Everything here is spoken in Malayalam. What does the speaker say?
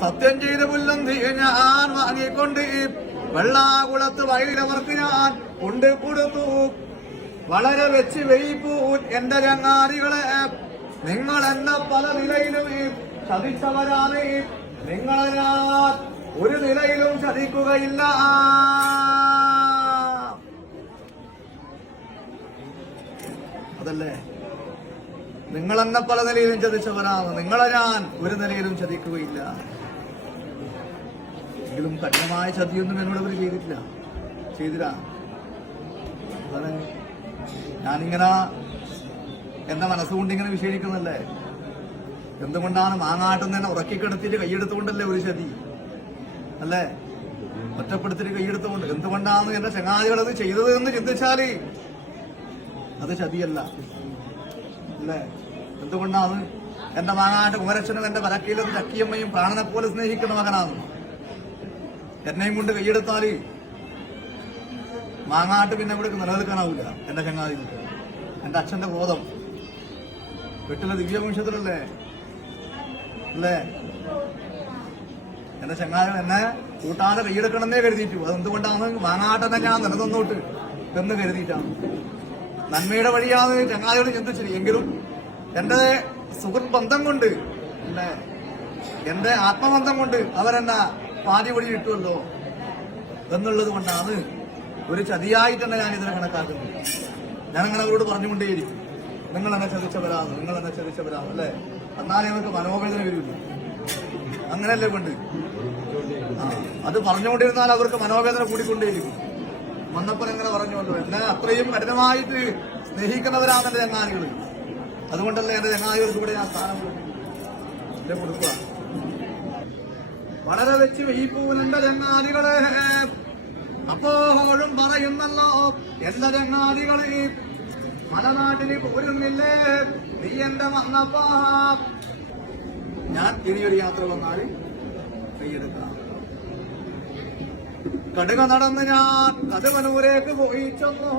സത്യം ചെയ്ത പുല്ലും ഞാൻ വാങ്ങിക്കൊണ്ട് വെള്ളാകുളത്ത് വയലിലവർക്ക് ഞാൻ കൊണ്ട് കൊടുത്തു. വളരെ വെച്ച് വെയിപ്പൂ എന്റെ ചങ്ങാതികളെ. നിങ്ങൾ എന്നെ പല നിലയിലും ചതിച്ചവരാണ്. നിങ്ങളെ ഒരു നിലയിലും ചതിക്കുകയില്ല. അതല്ലേ? എന്ന പല നിലയിലും ചതിച്ചവരാണ്. നിങ്ങളെ ഞാൻ ഒരു നിലയിലും ചതിക്കുകയില്ല. എങ്കിലും കഠിനമായ ചതിയൊന്നും എന്നോട് അവർ ചെയ്തിട്ടില്ല. ചെയ്തില്ല. ഞാനിങ്ങനെ എന്റെ മനസ്സുകൊണ്ട് ഇങ്ങനെ വിശേഷിക്കുന്നല്ലേ എന്തുകൊണ്ടാണ് മാങ്ങാട്ടം തന്നെ ഉറക്കിക്കെടുത്തിട്ട് കൈയെടുത്തുകൊണ്ടല്ലേ ഒരു ചതി? അല്ലേ? ഒറ്റപ്പെടുത്തിട്ട് കൈയെടുത്തുകൊണ്ട് എന്തുകൊണ്ടാണ് എന്റെ ചങ്ങാതികൾ അത് ചെയ്തത് എന്ന് ചിന്തിച്ചാൽ അത് ചതിയല്ല. അല്ലേ? എന്തുകൊണ്ടാണ് എന്റെ മാങ്ങാട്ട് കുമരച്ചനും എന്റെ വലക്കയിലും ചക്കിയമ്മയും പ്രാണനെ പോലെ സ്നേഹിക്കുന്ന മകനാണ്? എന്നെയും കൊണ്ട് കൈയെടുത്താൽ മാങ്ങാട്ട് പിന്നെ ഇവിടെ നിലനിൽക്കാനാവില്ല എന്റെ ചങ്ങാതി എന്റെ അച്ഛന്റെ ബോധം. വീട്ടിലെ ദിവ്യവംശത്തിലല്ലേ? അല്ലേ? എന്റെ ചങ്ങാതി എന്നെ കൂട്ടാതെ കൈയെടുക്കണമെന്നേ കരുതിയിട്ടു. അതെന്തുകൊണ്ടാണ് മാങ്ങാട്ടെന്നെ ഞാൻ നിലനിന്നോട്ട് എന്ന് കരുതിയിട്ടാണ്. നന്മയുടെ വഴിയാണ് ചങ്ങാതിയോട് ചിന്തിച്ചത്. എങ്കിലും എന്റെ സുഹൃത്ത് ബന്ധം കൊണ്ട് അല്ലേ? എന്റെ ആത്മബന്ധം കൊണ്ട് അവരെന്നെ പാതി വഴി കിട്ടുമല്ലോ എന്നുള്ളത് കൊണ്ടാണ് ഒരു ചതിയായിട്ട് തന്നെ ഞാൻ ഇതിനെ കണക്കാക്കുന്നത്. ഞാൻ അങ്ങനെ അവരോട് പറഞ്ഞുകൊണ്ടേയിരിക്കും. നിങ്ങൾ എന്നെ ചതിച്ചവരാണ് നിങ്ങൾ എന്നെ ചതിച്ചവരാണ് അല്ലേ? എന്നാലേ നമുക്ക് മനോവേദന വരില്ല അങ്ങനെയല്ലേ കൊണ്ട് അത് പറഞ്ഞുകൊണ്ടിരുന്നാൽ അവർക്ക് മനോവേദന കൂടിക്കൊണ്ടേയിരിക്കും. വന്നപ്പോൾ എങ്ങനെ പറഞ്ഞുകൊണ്ട് എന്നെ അത്രയും കഠിനമായിട്ട് സ്നേഹിക്കുന്നവരാണ് എന്റെ ചങ്ങാതികൾ അതുകൊണ്ടല്ലേ എന്റെ ചങ്ങാതികൾക്ക് ഇവിടെ ഞാൻ സ്ഥാനം. എന്നെ കൊടുക്കുക വളരെ വെച്ച് വെയ്പൂനെന്റെ ചങ്ങാതികളെ അപ്പോഴും പറയുന്നല്ലോ എന്റെ ചങ്ങാതികളെ മലനാട്ടിന് പോരുന്നില്ലേ നീ എന്റെ വന്നപ്പോ. ഞാൻ ഇനിയൊരു യാത്ര വന്നാൽ കൈയെടുക്കാം കടുക നടന്ന് ഞാൻ കടുവനൂരേക്ക് പോയി ചെന്നു.